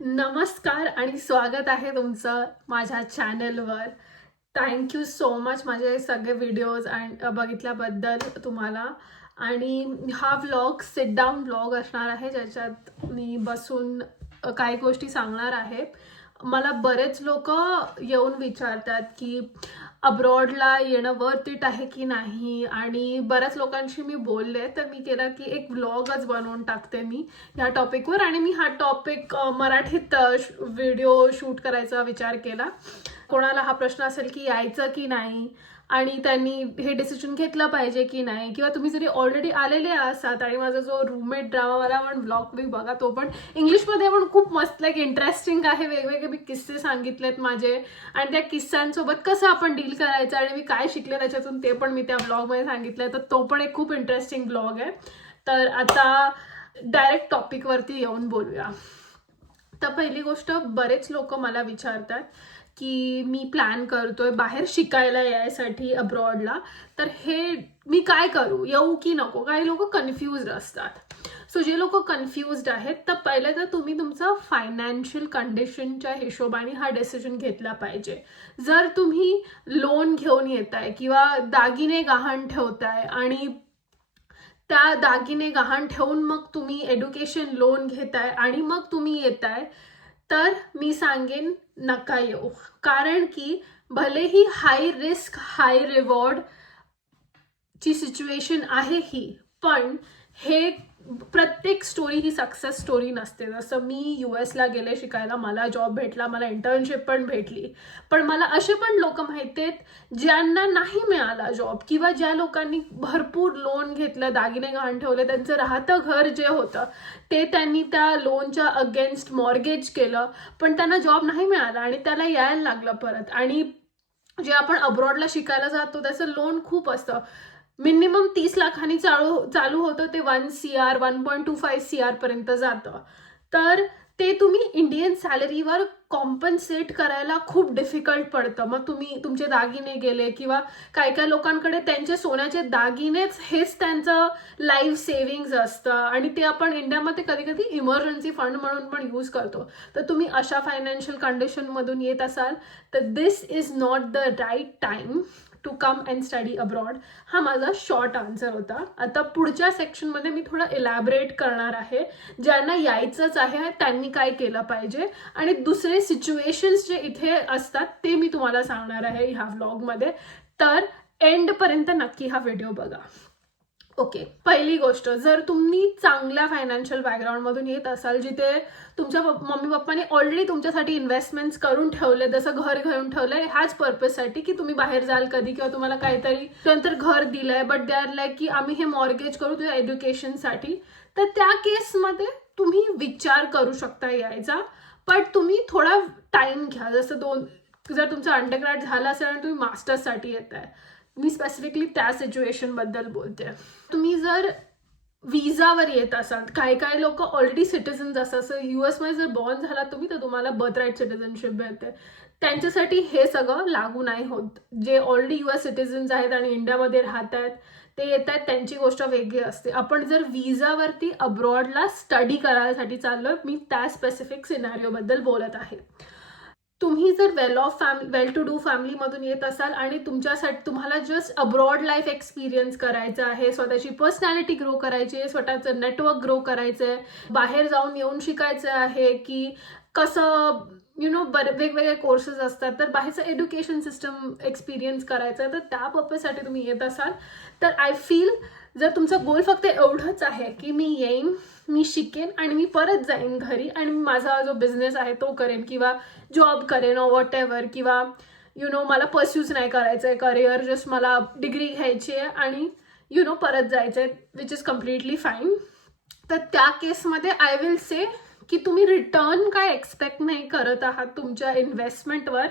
नमस्कार आणि स्वागत आहे तुमचं माझ्या चॅनलवर. थँक्यू सो मच माझे सगळे व्हिडिओज बघितल्याबद्दल तुम्हाला. आणि हा व्लॉग सिट डाऊन व्लॉग असणार आहे, ज्याच्यात मी बसून काही गोष्टी सांगणार आहे. मला बरेच लोक येऊन विचारतात की अब्रॉडला येणं वर्थ इट आहे की नाही, आणि बऱ्याच लोकांशी मी बोलले, तर मी केलं की एक व्लॉगच बनवून टाकते मी ह्या टॉपिकवर. आणि मी हा टॉपिक मराठीत व्हिडिओ शूट करायचा विचार केला. कोणाला हा प्रश्न असेल की यायचं की नाही, आणि त्यांनी हे डिसिजन घेतलं पाहिजे की नाही, किंवा तुम्ही जरी ऑलरेडी आलेले असाल. आणि माझा जो रूममेट ड्रामावाला पण ब्लॉग मी बघा, तो पण इंग्लिशमध्ये पण खूप मस्त लाईक इंटरेस्टिंग आहे. वेगवेगळे मी किस्से सांगितलेत माझे, आणि त्या किस्सांसोबत कसं आपण डील करायचं आणि मी काय शिकले त्याच्यातून ते पण मी त्या ब्लॉगमध्ये सांगितलंय. तर तो पण एक खूप इंटरेस्टिंग ब्लॉग आहे. तर आता डायरेक्ट टॉपिकवरती येऊन बोलूया. तर पहिली गोष्ट, बरेच लोक मला विचारतात की मी प्लॅन करतोय बाहेर शिकायला यायसाठी अब्रॉडला, तर हे मी काय करू, येऊ की नको. काही लोक कन्फ्युज्ड असतात. सो जे लोक कन्फ्युज्ड आहेत, तर पहिले तर तुम्ही तुमचा फायनान्शियल कंडिशनच्या हिशोबाने हा डिसिजन घेतला पाहिजे. जर तुम्ही लोन घेऊन येताय किंवा दागिने गहाण ठेवताय आणि त्या दागिने गहाण ठेवून मग तुम्ही एज्युकेशन लोन घेताय आणि मग तुम्ही येताय, तर मी सांगेन नका येऊ. कारण की भलेही हाय रिस्क हाय रिवॉर्ड ची सिच्युएशन आहे ही, पण हे प्रत्येक स्टोरी ही सक्सेस स्टोरी नसते. जसं मी US ला गेले शिकायला, मला जॉब भेटला, मला इंटर्नशिप पण भेटली, पण मला असे पण लोक माहिती आहेत ज्यांना नाही मिळाला जॉब, किंवा ज्या लोकांनी भरपूर लोन घेतलं, दागिने गहाण ठेवले, त्यांचं राहतं घर जे होतं ते त्यांनी त्या लोनच्या अगेन्स्ट मॉर्गेज केलं, पण त्यांना जॉब नाही मिळाला आणि त्याला यायला लागलं परत. आणि जे आपण अब्रॉडला शिकायला जातो त्याचं लोन खूप असतं. मिनिमम 30 लाखांनी चालू होतं ते 1 CR 1.25 CR पर्यंत जातं. तर ते तुम्ही इंडियन सॅलरीवर कॉम्पन्सेट करायला खूप डिफिकल्ट पडतं. मग तुम्ही तुमचे दागिने गेले, किंवा काही काही लोकांकडे त्यांचे सोन्याचे दागिनेच हेच त्यांचं लाईफ सेव्हिंग्ज असतं, आणि ते आपण इंडियामध्ये कधी कधी इमर्जन्सी फंड म्हणून पण यूज करतो. तर तुम्ही अशा फायनान्शियल कंडिशनमधून येत असाल, तर this is not the right time to come and study abroad. हा माझा शॉर्ट आन्सर होता. आता पुढच्या सेक्शनमध्ये मी थोडं इलॅबरेट करणार आहे, ज्यांना यायचंच आहे त्यांनी काय केलं पाहिजे, आणि दुसरे सिच्युएशन्स जे इथे असतात ते मी तुम्हाला सांगणार आहे ह्या व्लॉगमध्ये. तर एंडपर्यंत नक्की हा व्हिडिओ बघा. ओके, पहिली गोष्ट, जर तुम्ही चांगल्या फायनान्शियल बॅकग्राऊंडमधून येत असाल, जिथे तुमच्या मम्मी पप्पाने ऑलरेडी तुमच्यासाठी इन्व्हेस्टमेंट्स करून ठेवले, जसं घर घेऊन ठेवलंय ह्याच पर्पजसाठी की तुम्ही बाहेर जाल कधी, किंवा तुम्हाला काहीतरी नंतर घर दिलंय, बट दे आर लाईक की आम्ही हे मॉर्गेज करू तुझ्या एज्युकेशनसाठी, तर त्या केसमध्ये तुम्ही विचार करू शकता यायचा. पण तुम्ही थोडा टाइम घ्या. जसं जर तुमचं अंडरग्रॅड झालं असेल आणि तुम्ही मास्टर्ससाठी येत आहे, मी स्पेसिफिकली त्या सिच्युएशन बद्दल बोलते. तुम्ही जर विजावर येत असाल, काही काही लोक ऑलरेडी सिटिझन्स असतात, US मध्ये जर बॉर्न झाला तुम्ही, तर तुम्हाला बर्थ राईट सिटिझनशिप मिळते. त्यांच्यासाठी हे सगळं लागू नाही होत. जे ऑलरेडी US सिटिझन्स आहेत आणि इंडियामध्ये राहत आहेत, ते येत आहेत, त्यांची गोष्ट वेगळी असते. आपण जर विजावरती अब्रॉडला स्टडी करायसाठी चाललोय, मी त्या स्पेसिफिक सिनारिओ बद्दल बोलत आहे. तुम्ही जर वेल टू डू फॅमिलीमधून येत असाल आणि तुमच्यासाठी तुम्हाला जस्ट अब्रॉड लाईफ एक्सपिरियन्स करायचं आहे, स्वतःची पर्सनॅलिटी ग्रो करायची आहे, स्वतःचं नेटवर्क ग्रो करायचं आहे, बाहेर जाऊन येऊन शिकायचं आहे की कसं वेगवेगळे कोर्सेस असतात, तर बाहेरचं एज्युकेशन सिस्टम एक्सपिरियन्स करायचं आहे, तर त्या पर्पजसाठी तुम्ही येत असाल, तर आय फील जर तुमचं गोल फक्त एवढंच आहे की मी येईन, मी शिकेन आणि मी परत जाईन घरी आणि माझा जो बिझनेस आहे तो करेन, किंवा जॉब करेन ऑर वॉट एव्हर, किंवा मला परस्यूज नाही करायचं आहे करिअर, जस्ट मला डिग्री घ्यायची आहे आणि परत जायचं आहे, विच इज कम्प्लिटली फाईन. तर त्या केसमध्ये आय विल से की तुम्ही रिटर्न काय एक्सपेक्ट नाही करत आहात तुमच्या इन्व्हेस्टमेंटवर,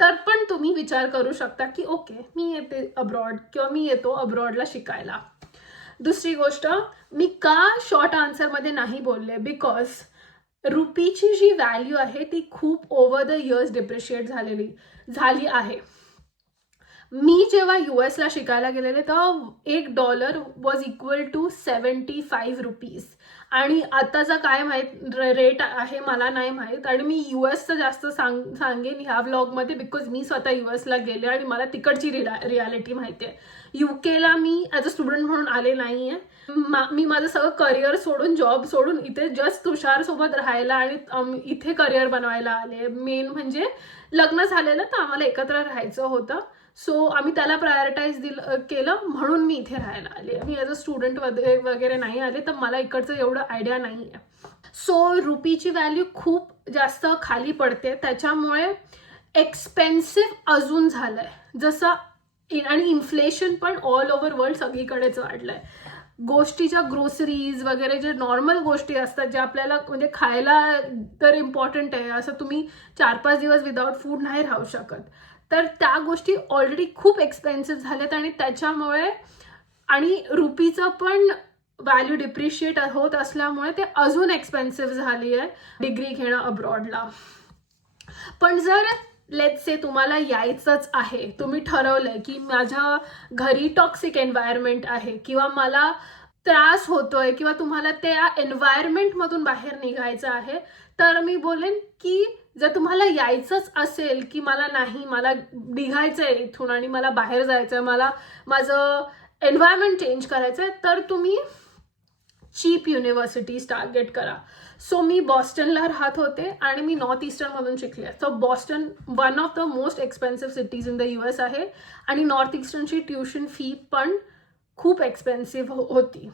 तर पण तुम्ही विचार करू शकता की ओके, मी येते अब्रॉड, किंवा मी येतो अब्रॉडला शिकायला. दुसरी गोष्ट, मी का शॉर्ट आन्सरमध्ये नाही बोलले, बिकॉज रुपीची जी व्हॅल्यू आहे ती खूप ओव्हर द इयर्स डिप्रिशिएट झाली आहे. मी जेव्हा US ला शिकायला गेलेले तेव्हा $1 वॉज इक्वल टू 75 रुपीज. आणि आताचा काय माहीत रेट आहे मला नाही माहीत. आणि मी US जास्त सांगेन ह्या व्लॉगमध्ये, बिकॉज मी स्वतः US ला गेले आणि मला तिकडची रियालिटी माहिती आहे. UKला मी ॲज अ स्टुडंट म्हणून आले नाही आहे. मी माझं सगळं करिअर सोडून, जॉब सोडून इथे जस्ट तुषारसोबत राहायला आणि इथे करिअर बनवायला आले. मेन म्हणजे लग्न झालेलं तर आम्हाला एकत्र राहायचं होतं. सो आम्ही त्याला प्रायोरिटाईज केलं म्हणून मी इथे राहायला आले. मी ॲज अ स्टुडंट वगैरे नाही आले, तर मला इकडचं एवढं आयडिया नाही आहे. सो रुपीची व्हॅल्यू खूप जास्त खाली पडते, त्याच्यामुळे एक्सपेन्सिव्ह अजून झालंय. जसं आणि इन्फ्लेशन पण ऑल ओव्हर वर्ल्ड सगळीकडेच वाढलंय. गोष्टीच्या ग्रोसरीज वगैरे जे नॉर्मल गोष्टी असतात, ज्या आपल्याला म्हणजे खायला तर इम्पॉर्टंट आहे, असं तुम्ही 4-5 दिवस विदाऊट फूड नाही राहू शकत, तर त्या गोष्टी ऑलरेडी खूप एक्सपेन्सिव्ह झाल्यात. आणि त्याच्यामुळे आणि रुपीचं पण व्हॅल्यू डिप्रिशिएट होत असल्यामुळे ते अजून एक्सपेन्सिव्ह झाली आहे डिग्री घेणं अब्रॉडला. पण जर लेट्स से तुम्हाला यायचंच आहे, तुम्ही ठरवलंय की माझ्या घरी टॉक्सिक एन्व्हायरमेंट आहे किंवा मला त्रास होतोय किंवा तुम्हाला त्या एन्व्हायरमेंटमधून बाहेर निघायचं आहे, तर मी बोलेन की जर तुम्हाला यायचंच असेल की मला निघायचंय इथून आणि मला बाहेर जायचंय, मला माझं एन्व्हायरमेंट चेंज करायचंय, तर तुम्ही चीप युनिव्हर्सिटीज टार्गेट करा. सो मी बॉस्टनला राहत होते आणि मी नॉर्थ ईस्टर्नमधून शिकले. So Boston one of the most expensive cities in the US आहे आणि नॉर्थ ईस्टर्नची ट्युशन फी पण खूप एक्सपेन्सिव्ह होती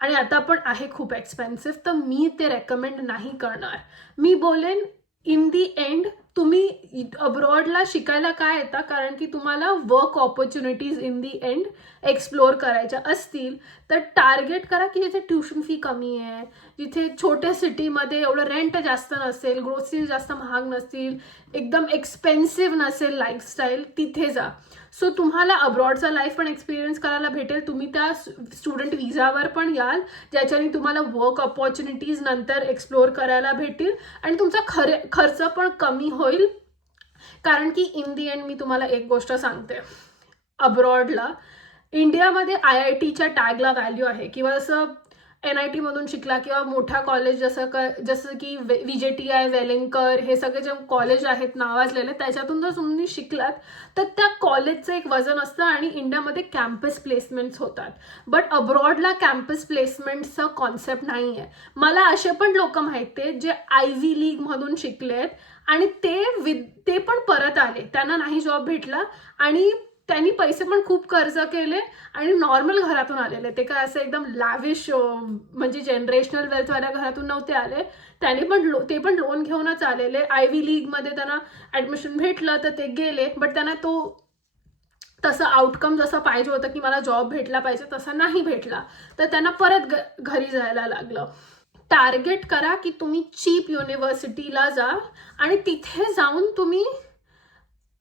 आणि आता पण आहे खूप एक्सपेन्सिव्ह. तर मी ते रेकमेंड नाही करणार. मी बोलेन इन दी एंड तुम्ही अब्रॉडला शिकायला काय येतं, कारण की तुम्हाला work opportunities in the end explore करायच्या असतील तर टार्गेट करा की जिथे ट्युशन फी कमी आहे, जिथे छोट्या सिटीमध्ये एवढं रेंट जास्त नसेल, ग्रोसरी जास्त महाग नसतील, एकदम एक्सपेन्सिव्ह नसेल लाईफस्टाईल, तिथे जा. सो तुम्हाला अब्रॉडचा लाईफ पण एक्सपिरियन्स करायला भेटेल. तुम्ही त्या स्टुडंट विजावर पण याल, ज्याच्याने तुम्हाला वर्क ऑपॉर्च्युनिटीज नंतर एक्सप्लोअर करायला भेटतील आणि तुमचा खर्च पण कमी होईल. कारण की इन दी एंड मी तुम्हाला एक गोष्ट सांगते, अब्रॉडला इंडियामध्ये IITच्या टॅगला व्हॅल्यू आहे किंवा असं NIT मधून शिकला किंवा मोठा कॉलेज जसं की VJTI, वेलिंगकर, हे सगळे जे कॉलेज आहेत नावाजलेले, त्याच्यातून जर तुम्ही शिकलात तर त्या कॉलेजचं एक वजन असतं आणि इंडियामध्ये कॅम्पस प्लेसमेंट्स होतात. बट अब्रॉडला कॅम्पस प्लेसमेंटचा कॉन्सेप्ट नाही आहे. मला असे पण लोक माहिती आहेत जे IV लीग मधून शिकलेत आणि ते पण परत आले, त्यांना नाही जॉब भेटला आणि त्यांनी पैसे पण खूप खर्च केले आणि नॉर्मल घरातून आलेले. ते काय असं एकदम लॅविश म्हणजे जनरेशनल वेल्थवाल्या घरातून नव्हते आले. ते पण लोन घेऊनच आलेले. IV लीगमध्ये त्यांना ॲडमिशन भेटलं तर ते गेले, बट त्यांना तो तसं आउटकम जसं पाहिजे होतं की मला जॉब भेटला पाहिजे तसा नाही भेटला, तर त्यांना परत घरी जायला लागलं. टार्गेट करा की तुम्ही चीप युनिव्हर्सिटीला जा आणि तिथे जाऊन तुम्ही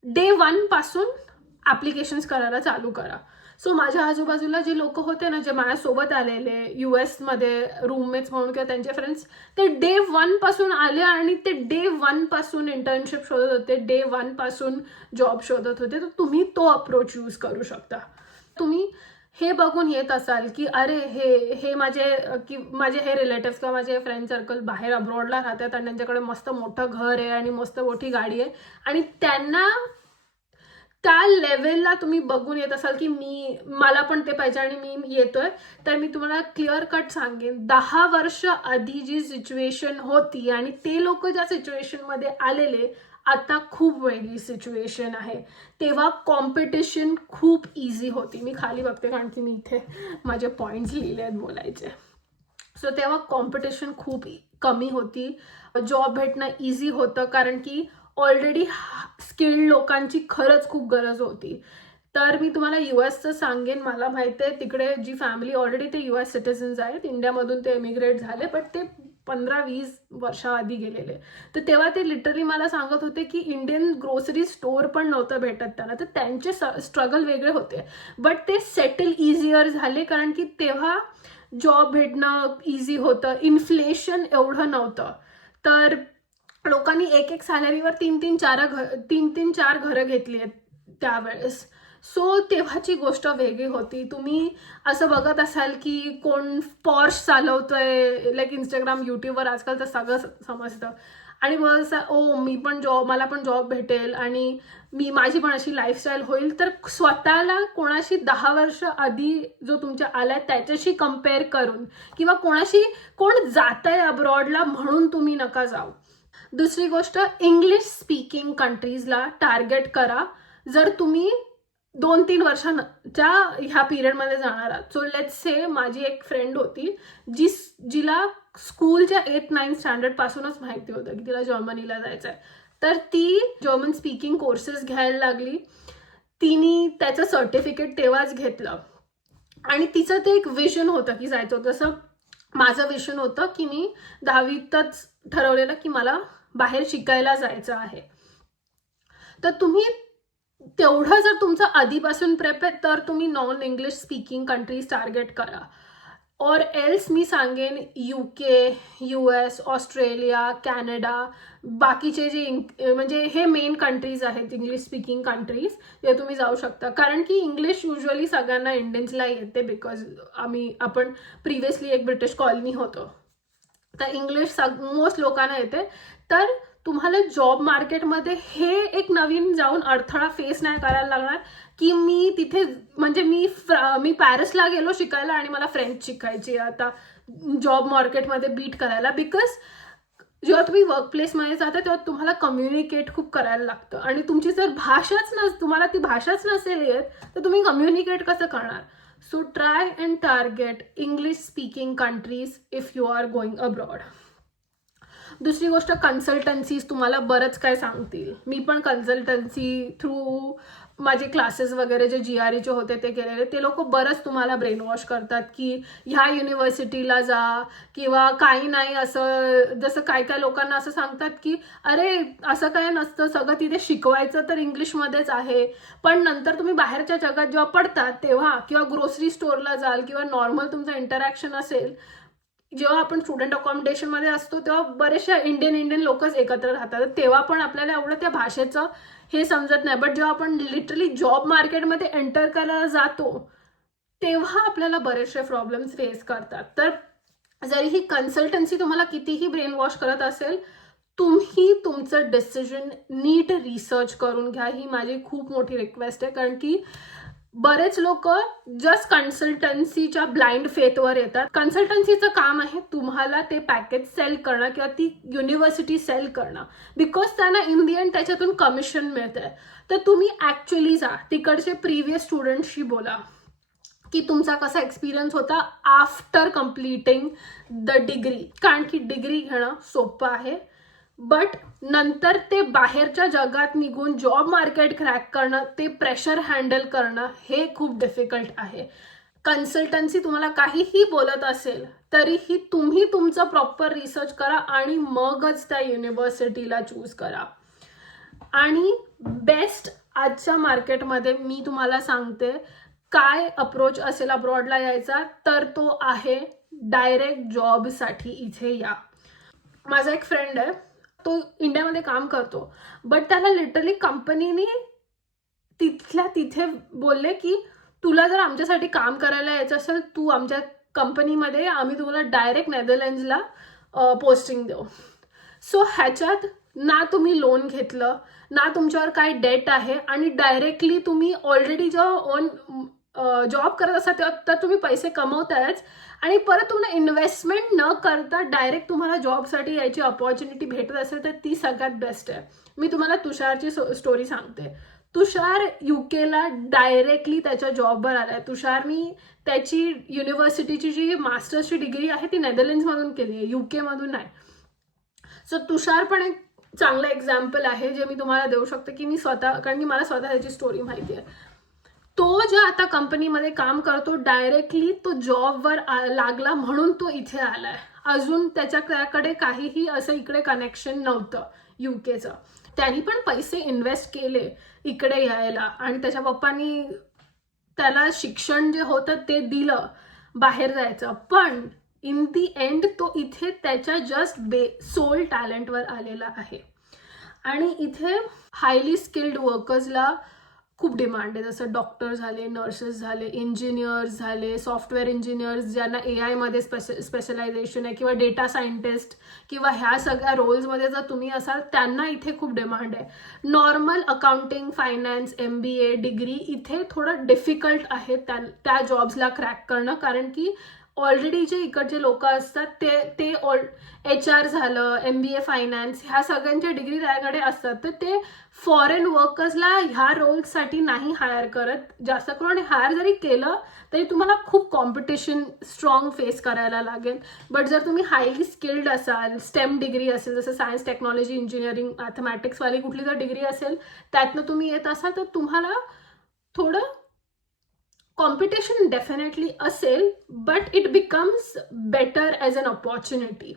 डे 1 पासून ॲप्लिकेशन्स करायला चालू करा. सो माझ्या आजूबाजूला जे लोक होते ना, जे माझ्यासोबत आलेले US मध्ये रूममेट्स म्हणून किंवा त्यांचे फ्रेंड्स, ते डे 1 पासून आले आणि ते डे 1 पासून इंटर्नशिप शोधत होते, डे 1 पासून जॉब शोधत होते. तर तुम्ही तो अप्रोच यूज करू शकता. तुम्ही हे बघून येत असाल की अरे हे माझे हे रिलेटिव्स किंवा माझे फ्रेंड सर्कल बाहेर अब्रॉडला राहतात आणि त्यांच्याकडे मस्त मोठं घर आहे आणि मस्त मोठी गाडी आहे आणि त्यांना त्या लेवलला तुम्ही बघून येत असाल की मला पण ते पाहिजे आणि मी येतोय, तर मी तुम्हाला क्लिअर कट सांगेन, 10 वर्ष आधी जी सिच्युएशन होती आणि ते लोक ज्या सिच्युएशनमध्ये आलेले, आता खूप वेगळी सिच्युएशन आहे. तेव्हा कॉम्पिटिशन खूप इझी होती. मी खाली बघते कारण की मी इथे माझे पॉईंट्स लिहिले आहेत बोलायचे. सो तेव्हा कॉम्पिटिशन खूप कमी होती, जॉब भेटणं इझी होतं कारण की ऑलरेडी स्किल्ड लोकांची खरंच खूप गरज होती. तर मी तुम्हाला USचं सांगेन, मला माहिती आहे तिकडे जी फॅमिली ऑलरेडी ते US सिटिझन्स आहेत, इंडियामधून ते इमिग्रेट झाले, बट ते 15-20 वर्षाआधी गेलेले. तर तेव्हा ते लिटरली मला सांगत होते की इंडियन ग्रोसरी स्टोअर पण नव्हतं भेटत त्यांना. तर त्यांचे स्ट्रगल वेगळे होते, बट ते सेटल इझियर झाले कारण की तेव्हा जॉब भेटणं इझी होतं, इन्फ्लेशन एवढं नव्हतं. तर लोकांनी एक सॅलरीवर 3-4 घरं घेतली आहेत त्यावेळेस. सो तेव्हाची गोष्ट वेगळी होती. तुम्ही असं बघत असाल की कोण पॉर्श चालवतोय, लाईक इंस्टाग्राम, यूट्यूबवर आजकाल तर सगळं समजतं. आणि बस मी पण मला पण जॉब भेटेल आणि माझी पण अशी लाईफस्टाईल होईल. तर स्वतःला कोणाशी 10 वर्ष आधी जो तुमच्या आलाय त्याच्याशी कम्पेअर करून किंवा कोण जातंय अब्रॉडला म्हणून तुम्ही नका जाऊ. दुसरी गोष्ट, इंग्लिश स्पीकिंग कंट्रीजला टार्गेट करा जर तुम्ही 2-3 वर्षांच्या ह्या पिरियडमध्ये जाणार आहात. सो लेट्स से माझी एक फ्रेंड होती जिला स्कूलच्या 8-9 स्टँडर्ड पासूनच माहिती होतं की तिला जर्मनीला जायचं आहे. तर ती जर्मन स्पीकिंग कोर्सेस घ्यायला लागली. तिने त्याचं सर्टिफिकेट तेव्हाच घेतलं आणि तिचं ते एक विजन होतं की जायचं होतं. तसं माझं विजन होतं की मी 10वीतच ठरवलेलं की मला बाहेर शिकायला जायचं आहे. तर तुम्ही तेवढं जर तुमचं आधीपासून प्रेप आहे तर तुम्ही non English speaking countries target करा. और एल्स मी सांगेन UK, US, ऑस्ट्रेलिया, कॅनडा, बाकीचे जे म्हणजे हे मेन कंट्रीज आहेत इंग्लिश स्पीकिंग कंट्रीज, जे तुम्ही जाऊ शकता. कारण की इंग्लिश युजली सगळ्यांना इंडियन्सला येते बिकॉज आपण प्रिव्हियसली एक ब्रिटिश कॉलनी होतो. तर इंग्लिश मोस्ट लोकांना येते. तर तुम्हाला जॉब मार्केटमध्ये हे एक नवीन जाऊन अडथळा फेस नाही करायला लागणार की मी तिथे म्हणजे मी पॅरिसला गेलो शिकायला आणि मला फ्रेंच शिकायची आता जॉब मार्केटमध्ये बीट करायला. बिकॉज जेव्हा तुम्ही वर्क प्लेसमध्ये जाता तेव्हा तुम्हाला कम्युनिकेट खूप करायला लागतं आणि तुमची जर तुम्हाला ती भाषाच नसेल येत तर तुम्ही कम्युनिकेट कसं करणार. So try and target English speaking countries if you are going abroad. दुसरी गोष्ट, कन्सल्टन्सीज तुम्हाला बरंच काय सांगतील. मी पण कन्सल्टन्सी थ्रू माझे क्लासेस वगैरे जे GREचे होते ते केलेले. ते लोक बरंच तुम्हाला ब्रेन वॉश करतात की ह्या युनिव्हर्सिटीला जा किंवा काही नाही. असं जसं काय लोकांना असं सांगतात की अरे असं काय नसतं, सगळं तिथे शिकवायचं तर इंग्लिशमध्येच आहे. पण नंतर तुम्ही बाहेरच्या जगात जेव्हा पडतात तेव्हा किंवा ग्रोसरी स्टोअरला जाल किंवा नॉर्मल तुमचं इंटरॅक्शन असेल, जेव्हा आपण स्टुडंट अकॉमोडेशनमध्ये असतो तेव्हा बरेचशा इंडियन लोकच एकत्र राहतात. तेव्हा पण आपल्याला एवढं त्या भाषेचं हे समजत नाही. बट जेव्हा आपण लिटरली जॉब मार्केटमध्ये एंटर करायला जातो तेव्हा आपल्याला बरेचसे प्रॉब्लेम्स फेस करतात. तर जरी ही कन्सल्टन्सी तुम्हाला कितीही ब्रेन वॉश करत असेल, तुम्ही तुमचं डिसिजन नीट रिसर्च करून घ्या. ही माझी खूप मोठी रिक्वेस्ट आहे. कारण की बरेच लोक जस्ट कन्सल्टन्सीच्या ब्लाइंड फेथवर येतात. कन्सल्टन्सीचं काम आहे तुम्हाला ते पॅकेज सेल करणं किंवा ती युनिव्हर्सिटी सेल करणं, बिकॉज त्यांना इन दी एंड त्याच्यातून कमिशन मिळतंय. तर तुम्ही ऍक्च्युअली जा, तिकडचे प्रिव्हियस स्टुडंटशी बोला की तुमचा कसा एक्सपिरियन्स होता आफ्टर कम्प्लिटिंग द डिग्री. कारण की डिग्री घेणं सोपं आहे, बट नंतर ते बाहेरच्या जगात निघून जॉब मार्केट क्रॅक करणं, ते प्रेशर हँडल करणं हे खूप डिफिकल्ट आहे. कन्सल्टन्सी तुम्हाला काहीही बोलत असेल तरीही तुम्ही तुमचं प्रॉपर रिसर्च करा आणि मगच त्या युनिव्हर्सिटीला चूज करा. आणि बेस्ट आजच्या मार्केटमध्ये मी तुम्हाला सांगते काय अप्रोच असेल अब्रॉडला यायचा, तर तो आहे डायरेक्ट जॉबसाठी इथे या. माझा एक फ्रेंड आहे, तो इंडियामध्ये काम करतो, बट त्याला लिटरली कंपनीने तिथल्या तिथे बोलले की तुला जर आमच्यासाठी काम करायला यायचं असेल, तू आमच्या कंपनीमध्ये, आम्ही तुम्हाला डायरेक्ट नेदरलँड्सला पोस्टिंग देऊ. सो ह्याच्यात ना तुम्ही लोन घेतलं, ना तुमच्यावर काय डेट आहे, आणि डायरेक्टली तुम्ही ऑलरेडी जॉब करत असा तेव्हा तर तुम्ही पैसे कमवतायच, आणि परत तुम्हाला इन्व्हेस्टमेंट न करता डायरेक्ट तुम्हाला जॉबसाठी यायची अपॉर्च्युनिटी भेटत असेल तर ती सगळ्यात बेस्ट आहे. मी तुम्हाला तुषारची स्टोरी सांगते. तुषार UKला डायरेक्टली त्याच्या जॉबवर आलाय. तुषारनी त्याची युनिव्हर्सिटीची जी मास्टर्सची डिग्री आहे ती नेदरलँड्समधून केली आहे, UK मधून नाही. सो तुषार पण एक चांगलं एक्झाम्पल आहे जे मी तुम्हाला देऊ शकते की कारण की मला स्वतः त्याची स्टोरी माहिती आहे. तो जो आता कंपनीमध्ये काम करतो डायरेक्टली तो जॉबवर लागला म्हणून तो इथे आलाय. अजून त्याच्याकडे काहीही असं इकडे कनेक्शन नव्हतं UKचं. त्यांनी पण पैसे इन्व्हेस्ट केले इकडे यायला आणि त्याच्या पप्पांनी त्याला शिक्षण जे होतं ते दिलं बाहेर जायचं. पण इन दी एंड तो इथे त्याच्या जस्ट सोल टॅलेंटवर आलेला आहे. आणि इथे हायली स्किल्ड वर्कर्सला खूप डिमांड आहे. जसं डॉक्टर झाले, नर्सेस झाले, इंजिनियर्स झाले, सॉफ्टवेअर इंजिनियर्स ज्यांना AI मध्ये स्पेशलायझेशन आहे, किंवा डेटा सायंटिस्ट, किंवा ह्या सगळ्या रोल्समध्ये जर तुम्ही असाल त्यांना इथे खूप डिमांड आहे. Normal accounting, finance, MBA degree इथे थोडं डिफिकल्ट आहे त्या जॉब्सला क्रॅक करणं, कारण की ऑलरेडी जे इकडचे लोक असतात ते HR झालं, MBA फायनान्स, ह्या सगळ्यांच्या डिग्री त्याकडे असतात, तर ते फॉरेन वर्कर्सला ह्या रोल्ससाठी नाही हायर करत जास्त करून. आणि हायर जरी केलं तरी तुम्हाला खूप कॉम्पिटिशन स्ट्रॉंग फेस करायला लागेल. बट जर तुम्ही हायली स्किल्ड असाल, स्टेम डिग्री असेल, जसं सायन्स, टेक्नॉलॉजी, इंजिनिअरिंग, मॅथमॅटिक्सवाली कुठली जर डिग्री असेल, त्यातनं तुम्ही येत असाल, तर तुम्हाला थोडं कॉम्पिटिशन डेफिनेटली असेल, but it becomes better as an opportunity.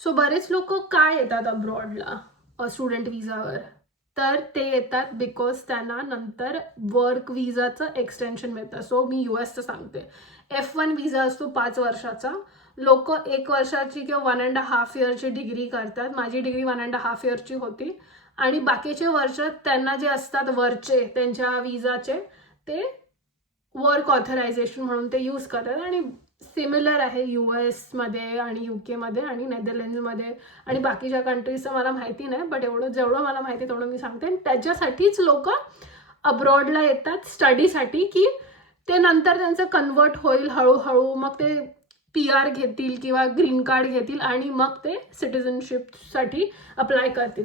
So बरेच लोक काय येतात अब्रॉडला स्टुडंट विजावर, तर ते येतात बिकॉज त्यांना नंतर वर्क विजाचं एक्सटेन्शन मिळतं. सो मी US सांगते, F1 विजा असतो 5 वर्षाचा. लोक 1 वर्षाची किंवा 1.5 इयरची डिग्री करतात. माझी डिग्री 1.5 इयरची होती. आणि बाकीचे वर्ष त्यांना जे असतात वरचे त्यांच्या विजाचे, ते वर्क ऑथरायझेशन म्हणून ते यूज करतात. आणि सिमिलर आहे US मध्ये आणि UK मध्ये आणि नेदरलँड्समध्ये आणि बाकीच्या कंट्रीजचं मला माहिती नाही, बट जेवढं मला माहिती तेवढं मी सांगते. आणि त्याच्यासाठीच लोक अब्रॉडला येतात स्टडीसाठी, की ते नंतर त्यांचं कन्वर्ट होईल हळूहळू, मग ते PR घेतील किंवा ग्रीन कार्ड घेतील आणि मग ते सिटिझनशिपसाठी अप्लाय करतील.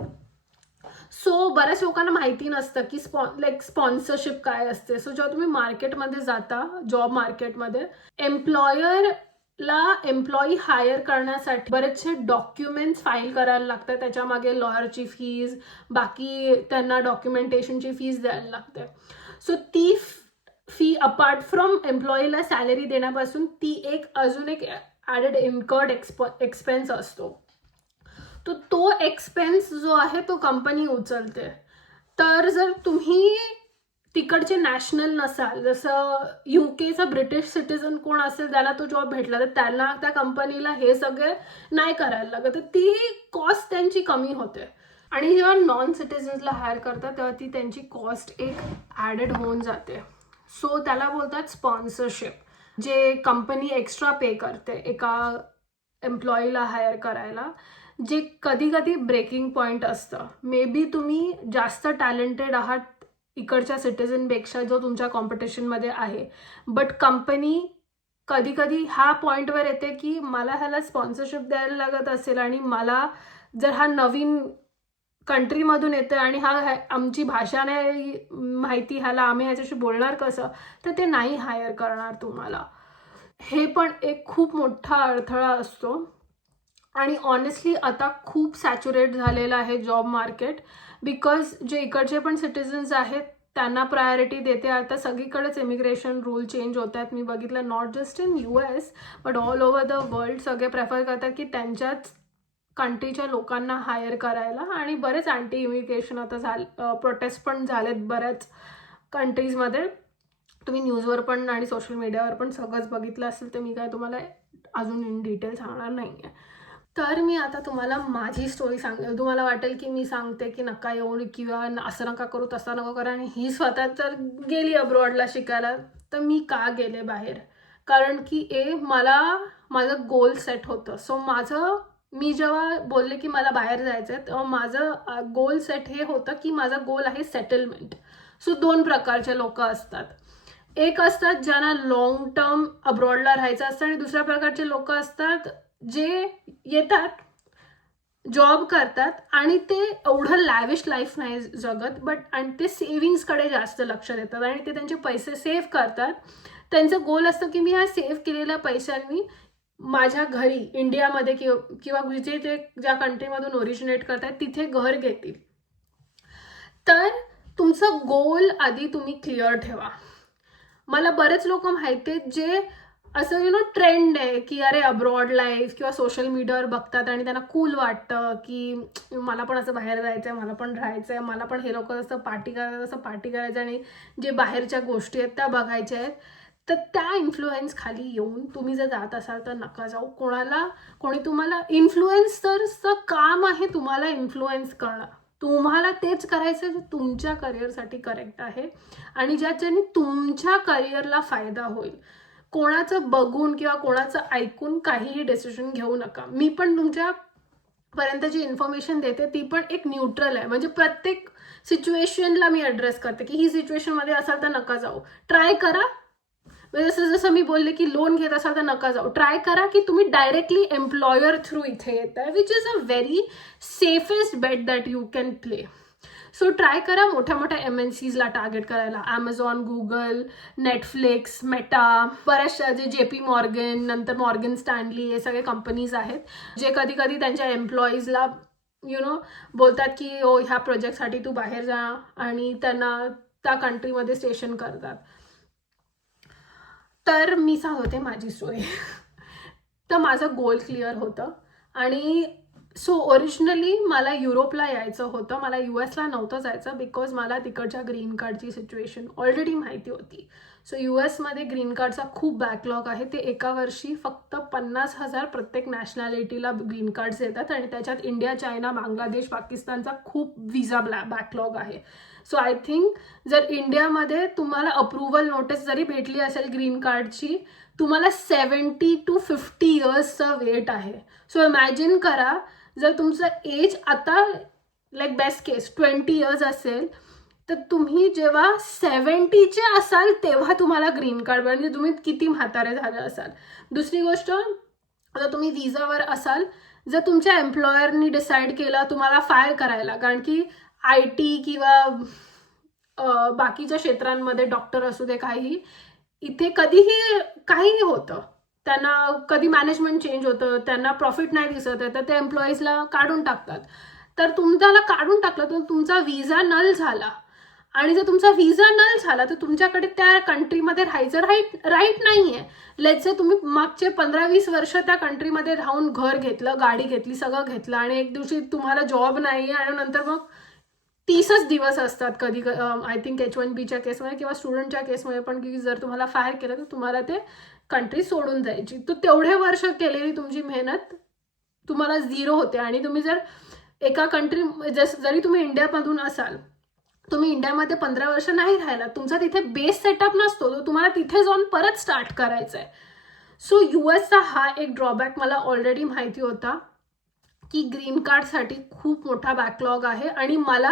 सो बऱ्याच लोकांना माहिती नसतं की स्पॉन्सरशिप काय असते. सो जेव्हा तुम्ही मार्केटमध्ये जाता, जॉब मार्केटमध्ये, एम्प्लॉई हायर करण्यासाठी बरेचसे डॉक्युमेंट्स फाईल करायला लागतात. त्याच्यामागे लॉयरची फीज, बाकी त्यांना डॉक्युमेंटेशनची फीज द्यायला लागते. सो ती फी अपार्ट फ्रॉम एम्प्लॉईला सॅलरी देण्यापासून ती अजून एक ॲडेड इन्कर्ड एक्सपेन्स असतो. तो एक्सपेन्स जो आहे तो कंपनी उचलते. तर जर तुम्ही तिकडचे नॅशनल नसाल, जसं UKचा ब्रिटिश सिटिझन कोण असेल त्याला तो जॉब भेटला, तर त्याला त्या कंपनीला हे सगळे नाही करायला लागत, तर ती कॉस्ट त्यांची कमी होते. आणि जेव्हा नॉन सिटिझन्सला हायर करतात तेव्हा ती त्यांची कॉस्ट एक ॲडेड होऊन जाते. सो त्याला बोलतात स्पॉन्सरशिप, जे कंपनी एक्स्ट्रा पे करते एका एम्प्लॉईला हायर करायला, जे कधी कधी ब्रेकिंग पॉईंट असतं. मे बी तुम्ही जास्त टॅलेंटेड आहात इकडच्या सिटिझनपेक्षा जो तुमच्या कॉम्पिटिशनमध्ये आहे, बट कंपनी कधी कधी ह्या पॉईंटवर येते की मला ह्याला स्पॉन्सरशिप द्यायला लागत असेल आणि मला जर हा नवीन कंट्रीमधून येतं आणि आमची भाषा नाही माहिती, ह्याला आम्ही ह्याच्याशी बोलणार कसं, तर ते नाही हायर करणार तुम्हाला. हे पण एक खूप मोठा अडथळा असतो. आणि ऑनेस्टली आता खूप सॅच्युरेट झालेलं आहे जॉब मार्केट, बिकॉज जे इकडचे पण सिटिझन्स आहेत त्यांना प्रायोरिटी देते. आता सगळीकडेच इमिग्रेशन रूल चेंज होत आहेत. मी बघितलं not just in US but all over the world सगळे प्रेफर करतात की त्यांच्याच कंट्रीच्या लोकांना हायर करायला. आणि बरेच अँटी इमिग्रेशन आता प्रोटेस्ट पण झालेत बऱ्याच कंट्रीजमध्ये. तुम्ही न्यूजवर पण आणि सोशल मीडियावर पण सगळंच बघितलं असेल, तर मी काय तुम्हाला अजून इन डिटेल सांगणार नाही आहे. तर मी आता तुम्हाला माझी स्टोरी सांगेल. तुम्हाला वाटेल की मी सांगते की नका येऊ किंवा असं नका करू, तसं नका करा, आणि ही स्वतः तर गेली अब्रॉडला शिकायला. तर मी का गेले बाहेर, कारण की मला माझं गोल सेट होतं. सो मी जेव्हा बोलले की मला बाहेर जायचं आहे, तेव्हा माझं गोल सेट हे होतं की माझा गोल आहे सेटलमेंट. सो 2 प्रकारचे लोक असतात. एक असतात ज्यांना लॉंग टर्म अब्रॉडला राहायचं असतं, आणि दुसऱ्या प्रकारचे लोक असतात जे येतात, जॉब करतात आणि ते एवढं लॅविश लाईफ नाही जगत, आणि ते सेव्हिंग्सकडे जास्त लक्ष देतात आणि ते त्यांचे पैसे सेव्ह करतात. त्यांचं गोल असतं की मी ह्या सेव्ह केलेल्या पैशांनी माझ्या घरी इंडियामध्ये किंवा ते ज्या कंट्रीमधून ओरिजिनेट करतात तिथे घर घेतील. तर तुमचं गोल आधी तुम्ही क्लिअर ठेवा. मला बरेच लोक माहिती आहेत जे असं ट्रेंड आहे की अरे अब्रॉड लाईफ किंवा सोशल मीडियावर बघतात आणि त्यांना कूल वाटतं की मला पण असं बाहेर जायचं आहे, मला पण राहायचं आहे, मला पण हे लोक जसं पार्टी करायचं तसं पार्टी करायचं आणि जे बाहेरच्या गोष्टी आहेत त्या बघायच्या आहेत. तर त्या इन्फ्लुएन्स खाली येऊन तुम्ही जर जात असाल तर नका जाऊ. कोणी तुम्हाला इन्फ्लुएन्सर्सचं काम आहे तुम्हाला इन्फ्लुएन्स करणं. तुम्हाला तेच करायचं जे तुमच्या करिअरसाठी करेक्ट आहे आणि ज्याच्याने तुमच्या करिअरला फायदा होईल. कोणाचं बघून किंवा कोणाचं ऐकून काहीही डिसिजन घेऊ नका. मी पण तुमच्या पर्यंत जी इन्फॉर्मेशन देते ती पण एक न्यूट्रल आहे, म्हणजे प्रत्येक सिच्युएशनला मी ॲड्रेस करते की ही सिच्युएशनमध्ये असाल तर नका जाऊ, ट्राय करा. जसं जसं मी बोलले की लोन घेत असाल तर नका जाऊ, ट्राय करा की तुम्ही डायरेक्टली एम्प्लॉयर थ्रू इथे येत आहे, which is a very safest bet that you can play. So try करा मोठ्या मोठ्या MNCsला टार्गेट करायला. Amazon, Google, नेटफ्लिक्स, मेटा, बऱ्याचशा जे JP मॉर्गन, नंतर मॉर्गन स्टॅनली, हे सगळे कंपनीज आहेत जे कधी कधी त्यांच्या एम्प्लॉईजला बोलतात की ओ ह्या प्रोजेक्टसाठी तू बाहेर जा आणि त्यांना त्या कंट्रीमध्ये स्टेशन करतात. तर मी सांगते माझी स्टोरी. तर माझं गोल क्लिअर होतं आणि सो ओरिजिनली मला युरोपला यायचं होतं, मला US ला नव्हतं जायचं बिकॉज मला तिकडच्या ग्रीन कार्डची सिच्युएशन ऑलरेडी माहिती होती. सो US मध्ये ग्रीन कार्डचा खूप बॅकलॉग आहे. ते एका वर्षी फक्त 50,000 प्रत्येक नॅशनॅलिटीला ग्रीन कार्ड्स येतात आणि त्याच्यात इंडिया, चायना, बांगलादेश, पाकिस्तानचा खूप विजा बॅकलॉग आहे. सो आय थिंक जर इंडियामध्ये तुम्हाला अप्रुव्हल नोटीस जरी भेटली असेल ग्रीन कार्डची, तुम्हाला 70 to 50 इयर्सचा वेट आहे. सो इमॅजिन करा जर तुमचं एज आता लाईक बेस्ट केस 20 इयर्स असेल तर तुम्ही जेव्हा 70चे असाल तेव्हा तुम्हाला ग्रीन कार्ड, म्हणजे तुम्ही किती म्हातारे झाले असाल. दुसरी गोष्ट, आता तुम्ही विजावर असाल, जर तुमच्या एम्प्लॉयरनी डिसाईड केलं तुम्हाला फायर करायला, कारण की IT किंवा बाकीच्या क्षेत्रांमध्ये डॉक्टर असू दे काही, इथे कधीही काहीही होतं, त्यांना कधी मॅनेजमेंट चेंज होतं, त्यांना प्रॉफिट नाही दिसत आहे तर ते एम्प्लॉईजला काढून टाकतात. तर तुम्हाला काढून टाकलं तर तुमचा विजा नल झाला आणि जर तुमचा विजा नल झाला तर तुमच्याकडे त्या कंट्रीमध्ये राहायचं राईट नाही आहे. लेट्स से तुम्ही मागचे 15-20 वर्ष त्या कंट्रीमध्ये राहून घर घेतलं, गाडी घेतली, सगळं घेतलं आणि एक दिवशी तुम्हाला जॉब नाही आहे आणि नंतर मग 30च दिवस असतात कधी, आय थिंक H1Bच्या केसमध्ये किंवा स्टुडंटच्या केसमध्ये पण, की जर तुम्हाला फायर केलं तर तुम्हाला ते कंट्री सोडून जायची. तर तेवढे वर्ष केलेली तुमची मेहनत तुम्हाला झिरो होते. आणि तुम्ही जर एका कंट्री, जरी तुम्ही इंडियामधून असाल, तुम्ही इंडियामध्ये 15 वर्ष नाही राहिला, तुमचा तिथे बेस सेटअप नसतो, तो तुम्हाला तिथे जाऊन परत स्टार्ट करायचा आहे. सो USचा हा एक ड्रॉबॅक मला ऑलरेडी माहिती होता की ग्रीन कार्डसाठी खूप मोठा बॅकलॉग आहे आणि मला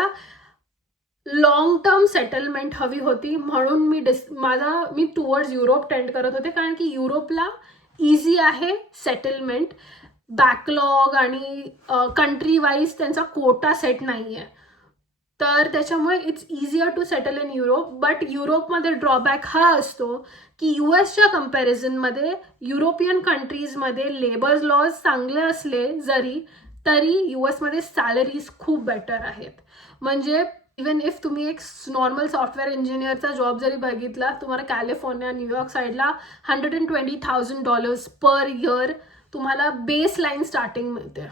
लॉंग टर्म सेटलमेंट हवी होती, म्हणून मी टुवर्ड्स युरोप टेंड करत होते, कारण की युरोपला इझी आहे सेटलमेंट. बॅकलॉग आणि कंट्री वाईज त्यांचा कोटा सेट नाही आहे, तर त्याच्यामुळे it's easier to settle in Europe. But युरोपमध्ये ड्रॉबॅक हा असतो की USच्या कम्पॅरिझनमध्ये युरोपियन कंट्रीजमध्ये लेबर लॉज चांगले असले तरी USमध्ये सॅलरीज खूप बेटर आहेत. म्हणजे इवन इफ तुम्ही एक नॉर्मल सॉफ्टवेअर इंजिनियरचा जॉब जरी बघितला, तुम्हाला कॅलिफोर्निया, न्यूयॉर्क साईडला $120,000 पर इयर तुम्हाला बेस लाईन स्टार्टिंग मिळते.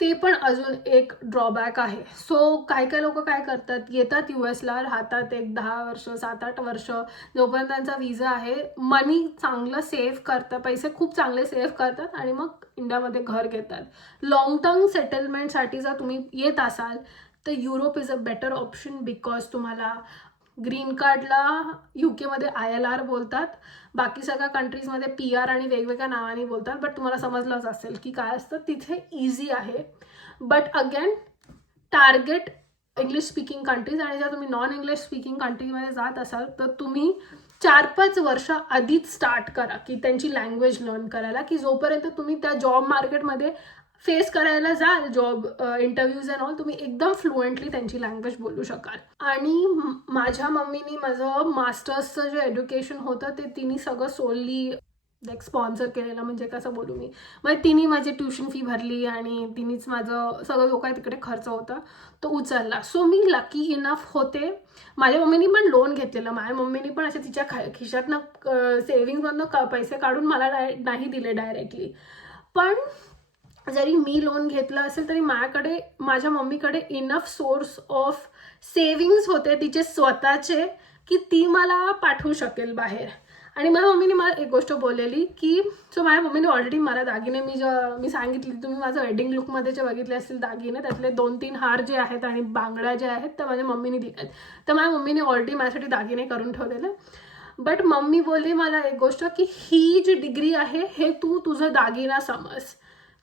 ते पण अजून एक ड्रॉबॅक आहे. सो काही लोक काय करतात, येतात USला, राहतात एक 10 वर्ष, 7-8 वर्ष, जोपर्यंत त्यांचा विजा आहे, मनी चांगलं सेव्ह करतात, पैसे खूप चांगले सेव्ह करतात आणि मग इंडियामध्ये घर घेतात. लॉंग टर्म सेटलमेंटसाठी जर तुम्ही येत असाल तर Europe is a better option, because तुम्हाला ग्रीन कार्डला UK मध्ये ILR बोलतात, बाकी सगळ्या कंट्रीजमध्ये PR आणि वेगवेगळ्या नावाने बोलतात, बट तुम्हाला समजलंच असेल की काय असतं. तिथे इझी आहे, but again target English speaking countries. आणि जर तुम्ही नॉन इंग्लिश स्पीकिंग कंट्रीमध्ये जात असाल तर तुम्ही 4-5 वर्ष आधीच स्टार्ट करा की त्यांची लँग्वेज लर्न करायला, की जोपर्यंत तुम्ही त्या जॉब मार्केटमध्ये फेस करायला जाल, जॉब इंटरव्ह्यूज अँड ऑल, तुम्ही एकदम फ्लुएंटली त्यांची लँग्वेज बोलू शकाल. आणि माझ्या मम्मीनी माझं मास्टर्सचं जे एज्युकेशन होतं ते तिने सगळं सोलली लाईक स्पॉन्सर केलेलं, म्हणजे कसं बोलू मी, म्हणजे तिने माझी ट्युशन फी भरली आणि तिनेच माझं सगळं जो काय तिकडे खर्च होता तो उचलला. सो मी लकी इनफ होते. माझ्या मम्मीनी पण लोन घेतलेलं, माझ्या मम्मीनी पण असे तिच्या खिशातनं सेव्हिंगमधनं पैसे काढून मला नाही दिले डायरेक्टली. पण जरी मी लोन घेतलं असेल तरी माझ्या मम्मीकडे इनफ सोर्स ऑफ सेव्हिंग्स होते तिचे स्वतःचे, की ती मला पाठवू शकेल बाहेर. आणि माझ्या मम्मीने मला एक गोष्ट बोललेली की सो माझ्या मम्मीने ऑलरेडी मला दागिने मी सांगितली, तुम्ही माझं वेडिंग लुकमध्ये जे बघितले असतील दागिने त्यातले 2-3 हार जे आहेत आणि बांगड्या जे आहेत त्या माझ्या मम्मीने दिल्यात. तर माझ्या मम्मीने ऑलरेडी माझ्यासाठी दागिने करून ठेवलेले. बट मम्मी बोलली मला एक गोष्ट की ही जी डिग्री आहे हे तू तुझं दागिना समज.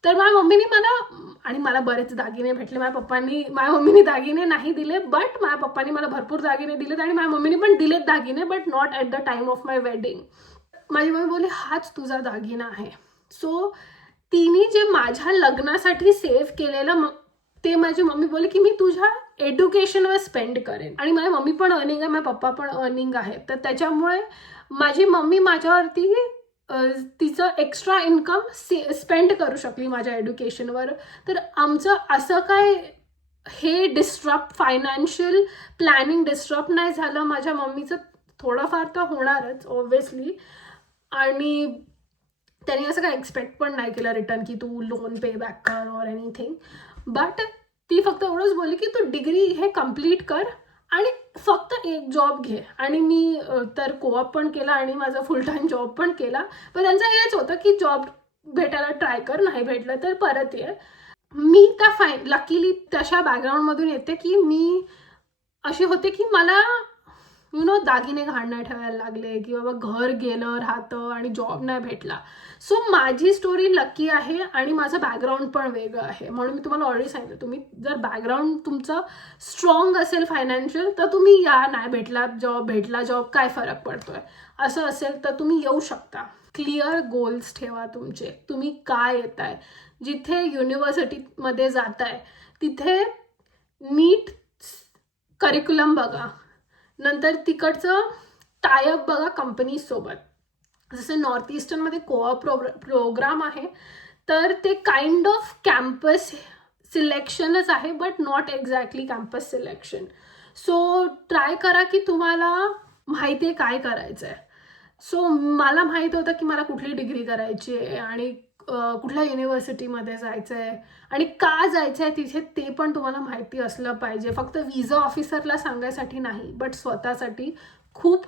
तर माझ्या मम्मीने मला बरेच दागिने भेटले. माझ्या मम्मीने दागिने नाही दिले, बट माझ्या पप्पांनी मला भरपूर दागिने दिलेत आणि माझ्या मम्मीने पण दिलेत दागिने, but not at the time of my wedding. माझी मम्मी बोलली हाच तुझा दागिना आहे. सो तिने जे माझ्या लग्नासाठी सेव्ह केलेलं ते माझी मम्मी बोलली की मी तुझ्या एज्युकेशनवर स्पेंड करेन. आणि माझी मम्मी पण अर्निंग आहे, माझे पप्पा पण अर्निंग आहे. तर त्याच्यामुळे माझी मम्मी माझ्यावरती तिचं एक्स्ट्रा इन्कम स्पेंड करू शकली माझ्या एज्युकेशनवर. तर आमचं असं काय हे डिस्टर्ब, फायनान्शियल प्लॅनिंग डिस्टर्ब नाही झालं. माझ्या मम्मीचं थोडंफार तर होणारच ऑब्व्हियसली, आणि त्यांनी असं काय एक्सपेक्ट पण नाही केलं रिटर्न की तू लोन पे बॅक कर ऑर एनिथिंग. बट ती फक्त एवढंच बोलली की तू डिग्री हे कम्प्लीट कर आणि फक्त एक जॉब घे. आणि मी तर कोऑप पण केला आणि माझा फुल टाइम जॉब पण केला. पण त्यांचं हेच होतं की जॉब भेटायला ट्राय कर, नाही भेटलं तर परत ये. मी त्या लकीली तशा बॅकग्राऊंडमधून येते की मी अशी होते की मला दागिने घाण नाही ठेवायला लागले की बाबा घर गेलं राहतं आणि जॉब नाही भेटला. सो माझी स्टोरी लकी आहे आणि माझं बॅकग्राऊंड पण वेगळं आहे. म्हणून मी तुम्हाला ऑलरेडी सांगितलं, तुम्ही जर बॅकग्राऊंड तुमचं स्ट्रॉंग असेल फायनान्शियल तर तुम्ही या, नाही भेटला जॉब काय फरक पडतोय असं असेल तर तुम्ही येऊ शकता. क्लिअर गोल्स ठेवा तुमचे, तुम्ही काय येताय, जिथे युनिव्हर्सिटीमध्ये जाताय तिथे नीट करिक्युलम बघा, नंतर तिकडचं टायअप बघा कंपनीसोबत. जसं नॉर्थ ईस्टर्नमध्ये कोऑप प्रोग्राम आहे तर ते काइंड ऑफ कॅम्पस सिलेक्शनच आहे, but not exactly campus selection. So try करा की तुम्हाला माहिती आहे काय करायचं आहे. सो मला माहीत होतं की मला कुठली डिग्री करायची आहे आणि कुठल्या युनिव्हर्सिटीमध्ये जायचं आहे आणि का जायचं आहे तिथे, ते पण तुम्हाला माहिती असलं पाहिजे. फक्त विजा ऑफिसरला सांगायसाठी नाही, बट स्वतःसाठी खूप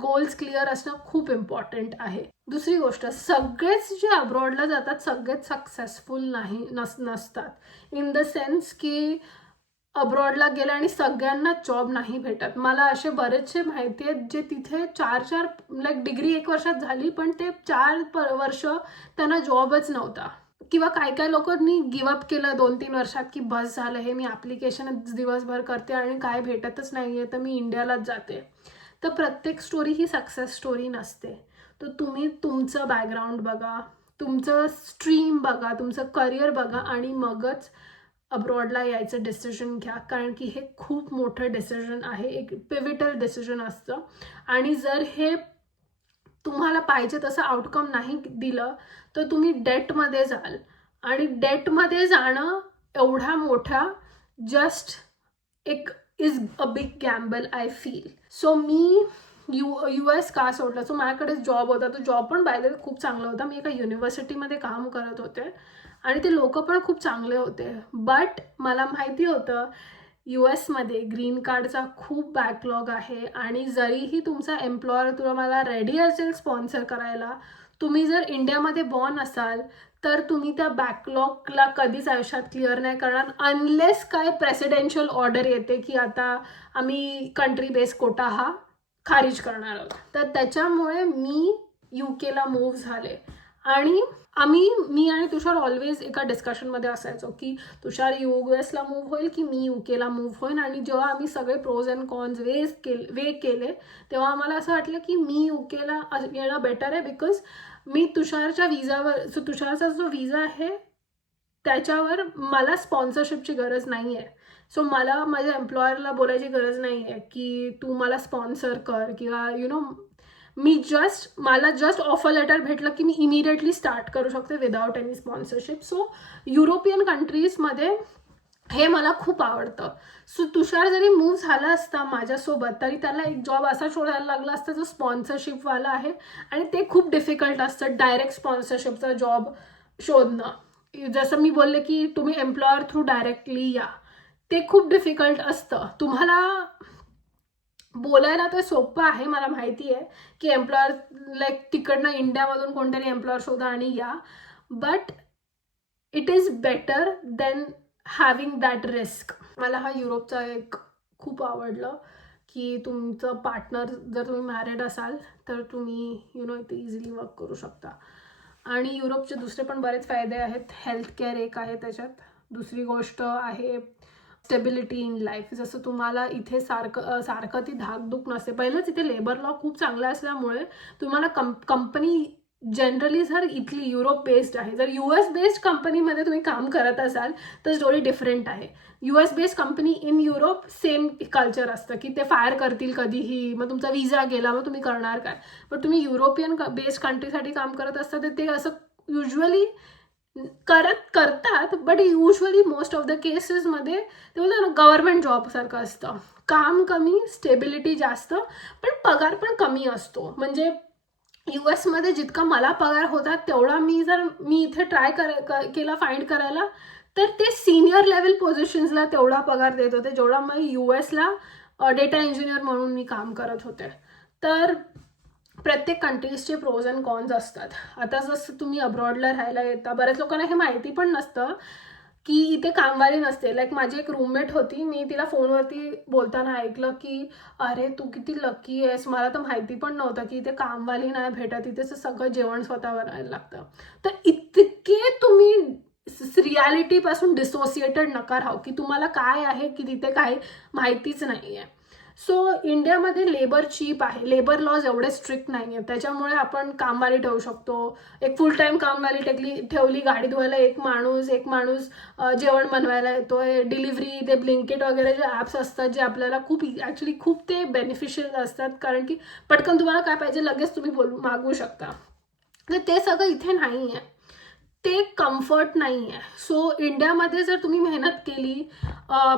गोल्स क्लिअर असणं खूप इम्पॉर्टंट आहे. दुसरी गोष्ट, सगळेच जे अब्रॉडला जातात सगळेच सक्सेसफुल नसतात. इन द सेन्स की अब्रॉडला गेले आणि सगळ्यांना जॉब नाही भेटत. मला असे बरेचसे माहिती आहेत जे तिथे 4 डिग्री 1 वर्षात झाली पण ते 4 वर्ष त्यांना जॉबच नव्हता. किंवा काय लोकांनी गिवअप केलं 2-3 वर्षात की बस झालं, हे मी ॲप्लिकेशनच दिवसभर करते आणि काय भेटतच नाही आहे तर मी इंडियालाच जाते. तर प्रत्येक स्टोरी ही सक्सेस स्टोरी नसते. तर तुम्ही तुमचं बॅकग्राऊंड बघा, तुमचं स्ट्रीम बघा, तुमचं करिअर बघा आणि मगच अब्रॉडला यायचं डिसिजन घ्या. कारण की हे खूप मोठं डिसिजन आहे, एक पिव्हिटल डिसिजन असतं. आणि जर हे तुम्हाला पाहिजे तसं आउटकम नाही दिलं तर तुम्ही डेटमध्ये जाल आणि डेटमध्ये जाणं एवढा मोठा जस्ट एक is a big gamble I feel. So me US का सोडलं. सो माझ्याकडे जॉब होता, तो जॉब पण बाय द वे खूप चांगला होता. मी एका युनिव्हर्सिटीमध्ये काम करत होते आणि ते लोक पण खूप चांगले होते. बट मला माहिती होतं US मध्ये ग्रीन कार्डचा खूप बॅकलॉग आहे आणि जरीही तुमचा एम्प्लॉयर तुम्हाला रेडी असेल स्पॉन्सर करायला, तुम्ही जर इंडियामध्ये बॉर्न असाल तर तुम्ही त्या बॅकलॉगला कधीच आयुष्यात क्लिअर नाही करणार, अनलेस काय प्रेसिडेन्शियल ऑर्डर येते की आता आम्ही कंट्री बेस कोटा हा खारिज करणार आहोत. तर त्याच्यामुळे मी UKला मूव्ह झाले आणि मी आणि तुषार ऑलवेज एका डिस्कशनमध्ये असायचो की तुषार US ला मूव्ह होईल की मी UKला मूव्ह होईल. आणि जेव्हा आम्ही सगळे प्रोज अँड कॉन्स वे केले तेव्हा आम्हाला असं वाटलं की मी UKला येणं बेटर आहे, बिकॉज मी तुषारच्या तुषारचा जो विजा आहे त्याच्यावर मला स्पॉन्सरशिपची गरज नाही आहे. सो मला माझ्या एम्प्लॉयरला बोलायची गरज नाही आहे की तू मला स्पॉन्सर कर किंवा मला जस्ट ऑफर लेटर भेटलं की मी इमिडिएटली स्टार्ट करू शकते without any sponsorship. So European कंट्रीजमध्ये हे मला खूप आवडतं. सो तुषार जरी मूव्ह झाला असता माझ्यासोबत तरी त्याला एक जॉब असा शोधायला लागला असता जो स्पॉन्सरशिपवाला आहे आणि ते खूप डिफिकल्ट असतं डायरेक्ट स्पॉन्सरशिपचा जॉब शोधणं. जसं मी बोलले की तुम्ही एम्प्लॉयर थ्रू डायरेक्टली या, ते खूप डिफिकल्ट असतं. तुम्हाला बोलायला तर सोपं आहे, मला माहिती आहे की एम्प्लॉयर लाईक तिकडनं इंडियामधून कोणतरी एम्प्लॉयर शोधा आणि या, but it is better than having that risk. मला हा युरोपचा एक खूप आवडलं की तुमचं पार्टनर जर तुम्ही मॅरिड असाल तर तुम्ही इथे इझिली वर्क करू शकता. आणि युरोपचे दुसरे पण बरेच फायदे आहेत. हेल्थ केअर एक आहे त्याच्यात. दुसरी गोष्ट आहे स्टेबिलिटी इन लाईफ. जसं तुम्हाला इथे सारखं ती धाकधूक नसते. पहिलंच इथे लेबर लॉ खूप चांगला असल्यामुळे तुम्हाला कंपनी जनरली जर इथली युरोप बेस्ड आहे, जर US बेस्ड कंपनीमध्ये तुम्ही काम करत असाल तर स्टोरी डिफरंट आहे. US based company in Europe same culture असतं की ते फायर करतील कधीही, मग तुमचा विजा गेला मग तुम्ही करणार काय. पण तुम्ही युरोपियन बेस्ड कंट्रीसाठी काम करत असता तर ते असं युजली करतात, but usually most of the केसेसमध्ये ते बोलतात ना गव्हर्नमेंट जॉब सारखं असतं. काम कमी, स्टेबिलिटी जास्त, पण पगार पण कमी असतो. म्हणजे US मध्ये जितका मला पगार होता तेवढा मी इथे ट्राय केला फाइंड करायला तर ते सिनियर लेवल पोझिशन्सला तेवढा पगार देत होते जेवढा मग US ला डेटा इंजिनियर म्हणून मी काम करत होते. तर प्रत्येक कंट्रीजचे प्रोज अँड कॉन्स असतात. आता जसं तुम्ही अब्रॉडला राहायला येता, बऱ्याच लोकांना हे माहिती पण नसतं की इथे कामवाली नसते. लाईक माझी एक रूममेट होती, मी तिला फोनवरती बोलताना ऐकलं की अरे तू किती लकी आहेस, मला तर माहिती पण नव्हतं की इथे कामवाली नाही भेटत, इथे सगळं जेवण स्वतः बनायला लागतं. तर इतके तुम्ही रियालिटीपासून डिसोसिएटेड नका राहू की तुम्हाला काय आहे की तिथे काही माहितीच नाही आहे. सो इंडियामध्ये लेबर चीप आहे, लेबर लॉज एवढे स्ट्रिक्ट नाही आहेत, त्याच्यामुळे आपण कामवाली ठेवू शकतो. एक फुल टाईम कामवाली ठेवली, गाडी धुवायला एक माणूस जेवण बनवायला येतोय, डिलिव्हरी, ते ब्लिंकिट वगैरे जे ॲप्स असतात जे आपल्याला खूप ते बेनिफिशियल असतात, कारण की पटकन तुम्हाला काय पाहिजे लगेच तुम्ही मागवू शकता. तर ते सगळं इथे नाही आहे, ते कम्फर्ट नाही आहे. सो इंडियामध्ये जर तुम्ही मेहनत केली,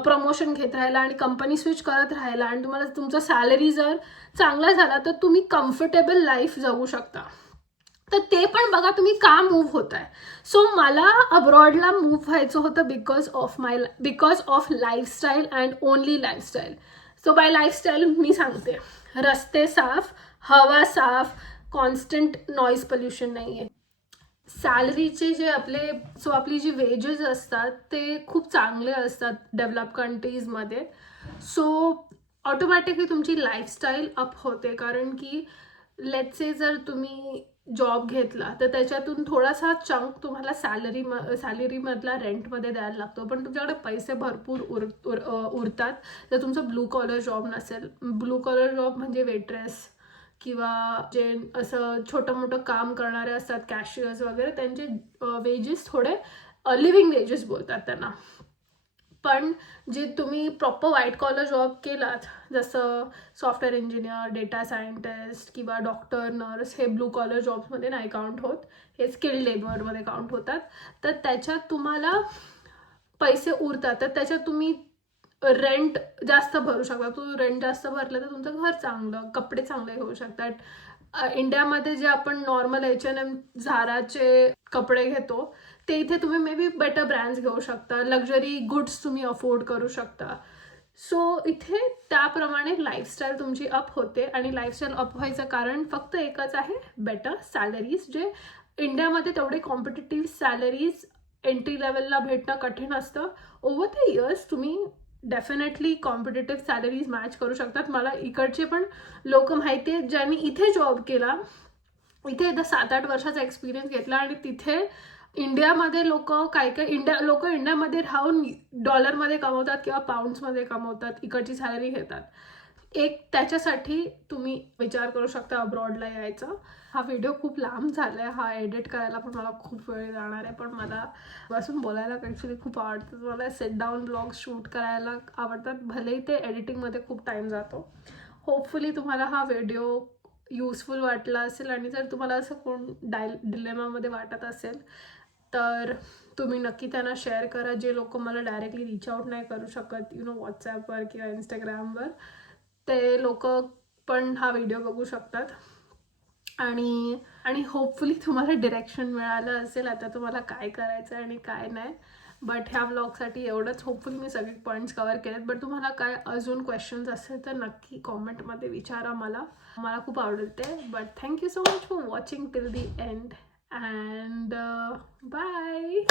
प्रमोशन घेत राहिला आणि कंपनी स्विच करत राहिला आणि तुम्हाला तुमचा सॅलरी जर चांगला झाला तर तुम्ही कम्फर्टेबल लाईफ जगू शकता. तर ते पण बघा तुम्ही का मूव्ह होताय. सो मला अब्रॉडला मूव्ह व्हायचं होतं because of lifestyle and only lifestyle. So by lifestyle मी सांगते, रस्ते साफ, हवा साफ, कॉन्स्टंट नॉईज पोल्युशन नाही आहे, सॅलरीचे जे आपली जी वेजेस असतात ते खूप चांगले असतात डेव्हलप कंट्रीजमध्ये. सो ऑटोमॅटिकली तुमची लाईफस्टाईल अप होते, कारण की लेट्स से जर तुम्ही जॉब घेतला तर त्याच्यातून थोडासा चंक तुम्हाला सॅलरीमधला रेंटमध्ये द्यायला लागतो, पण तुमच्याकडे पैसे भरपूर उरतात जर तुमचं ब्लू कॉलर जॉब नसेल. ब्लू कॉलर जॉब म्हणजे वेट्रेस किंवा जे असं छोटं मोठं काम करणारे असतात, कॅशियर्स वगैरे, त्यांचे वेजेस थोडे लिव्हिंग वेजेस बोलतात त्यांना. पण जे तुम्ही प्रॉपर व्हाईट कॉलर जॉब केलात, जसं सॉफ्टवेअर इंजिनियर, डेटा सायंटिस्ट किंवा डॉक्टर, नर्स, हे ब्लू कॉलर जॉब्समध्ये नाही काउंट होत, हे स्किल्ड लेबरमध्ये काउंट होतात. तर त्याच्यात तुम्हाला पैसे उरतात, तर त्याच्यात तुम्ही रेंट जास्त भरू शकता. तू रेंट जास्त भरलं तर तुमचं घर चांगलं, कपडे चांगले घेऊ शकतात. इंडियामध्ये जे आपण नॉर्मल H&M, झाराचे कपडे घेतो ते इथे तुम्ही मे बी बेटर ब्रँड्स घेऊ शकता, लक्झरी गुड्स तुम्ही अफोर्ड करू शकता. सो इथे त्याप्रमाणे लाईफस्टाईल तुमची अप होते, आणि लाईफस्टाईल अप व्हायचं कारण फक्त एकच आहे, बेटर सॅलरीज. जे इंडियामध्ये तेवढे कॉम्पिटिटिव्ह सॅलरीज एंट्री लेवलला भेटणं कठीण असतं. ओव्हर द इयर्स तुम्ही डेफिनेटली कॉम्पिटिटिव्ह सॅलरीज मॅच करू शकतात. मला इकडचे पण लोक माहिती आहेत ज्यांनी इथे जॉब केला, इथे 7-8 वर्षाचा एक्सपिरियन्स घेतला, आणि तिथे इंडियामध्ये लोक इंडियामध्ये राहून डॉलरमध्ये कमवतात किंवा पाऊंड्समध्ये कमवतात, इकडची सॅलरी घेतात. त्याच्यासाठी तुम्ही विचार करू शकता अब्रॉडला यायचा. हा व्हिडिओ खूप लांब झाला आहे, हा एडिट करायला पण मला खूप वेळ जाणार आहे, पण मला बसून बोलायला ॲक्च्युली खूप आवडतं. मला सेट डाऊन ब्लॉग शूट करायला आवडतात, भलेही ते एडिटिंगमध्ये खूप टाईम जातो. होपफुली तुम्हाला हा व्हिडिओ युजफुल वाटला असेल, आणि जर तुम्हाला असं कोण डिलेमामध्ये वाटत असेल तर तुम्ही नक्की त्यांना शेअर करा, जे लोक मला डायरेक्टली रीच आउट नाही करू शकत व्हॉट्सॲपवर किंवा इंस्टाग्रामवर. ते लोक पण हा व्हिडिओ बघू शकतात. आणि होपफुली तुम्हाला डिरेक्शन मिळालं असेल आता तुम्हाला काय करायचं आणि काय नाही. बट ह्या व्लॉगसाठी एवढंच. होपफुली मी सगळे पॉईंट्स कवर केलेत. बट तुम्हाला काय अजून क्वेश्चन्स असेल तर नक्की कॉमेंटमध्ये विचारा मला. मला खूप आवडेल ते. But thank you so much for watching till the end and bye.